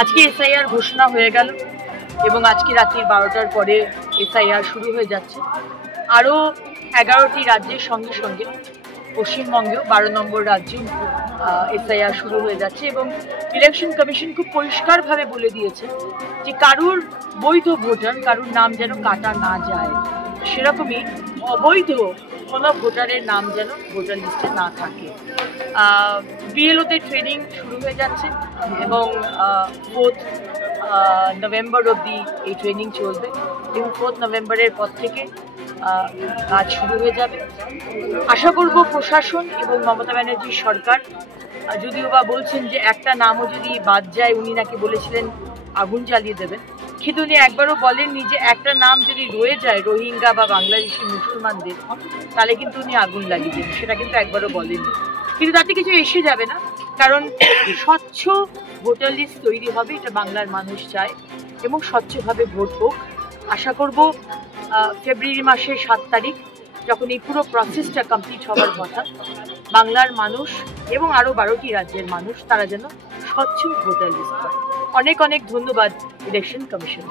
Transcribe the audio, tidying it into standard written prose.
আজকে এসআইআর ঘোষণা হয়ে গেল এবং আজকে রাত্রি 12টার পরে এসআইআর শুরু হয়ে যাচ্ছে। আরও 11টি রাজ্যের সঙ্গে সঙ্গে পশ্চিমবঙ্গেও 12 নম্বর রাজ্যে এসআইআর শুরু হয়ে যাচ্ছে এবং ইলেকশন কমিশন খুব পরিষ্কারভাবে বলে দিয়েছে যে কারুর বৈধ ভোটার কারুর নাম যেন কাটা না যায়, সেরকমই অবৈধ কোনো ভোটারের নাম যেন ভোটার লিস্টে না থাকে। বিএলওদের ট্রেনিং শুরু হয়ে যাচ্ছে এবং 4 নভেম্বর অবধি এই ট্রেনিং চলবে এবং 4 নভেম্বরের পর থেকে কাজ শুরু হয়ে যাবে। আশা করব প্রশাসন এবং মমতা ব্যানার্জির সরকার, যদিও বা বলছেন যে একটা নামও যদি বাদ যায়, উনি নাকি বলেছিলেন আগুন জ্বালিয়ে দেবেন, কিন্তু উনি একবারও বলেননি যে একটা নাম যদি রয়ে যায় রোহিঙ্গা বা বাংলাদেশি মুসলমানদের, তাহলে কিন্তু উনি আগুন লাগিয়ে দেবেন, সেটা কিন্তু একবারও বলেননি। কিন্তু তাতে কিছু এসে যাবে না, কারণ স্বচ্ছ ভোটার লিস্ট তৈরি হবে, এটা বাংলার মানুষ চায় এবং স্বচ্ছভাবে ভোট হোক। আশা করব ফেব্রুয়ারি মাসের 7 তারিখ যখন এই পুরো প্রসেসটা কমপ্লিট হওয়ার কথা, বাংলার মানুষ এবং আরও 12টি রাজ্যের মানুষ তারা যেন স্বচ্ছ ভোটার লিস্ট পায়। অনেক অনেক ধন্যবাদ ইলেকশন কমিশন।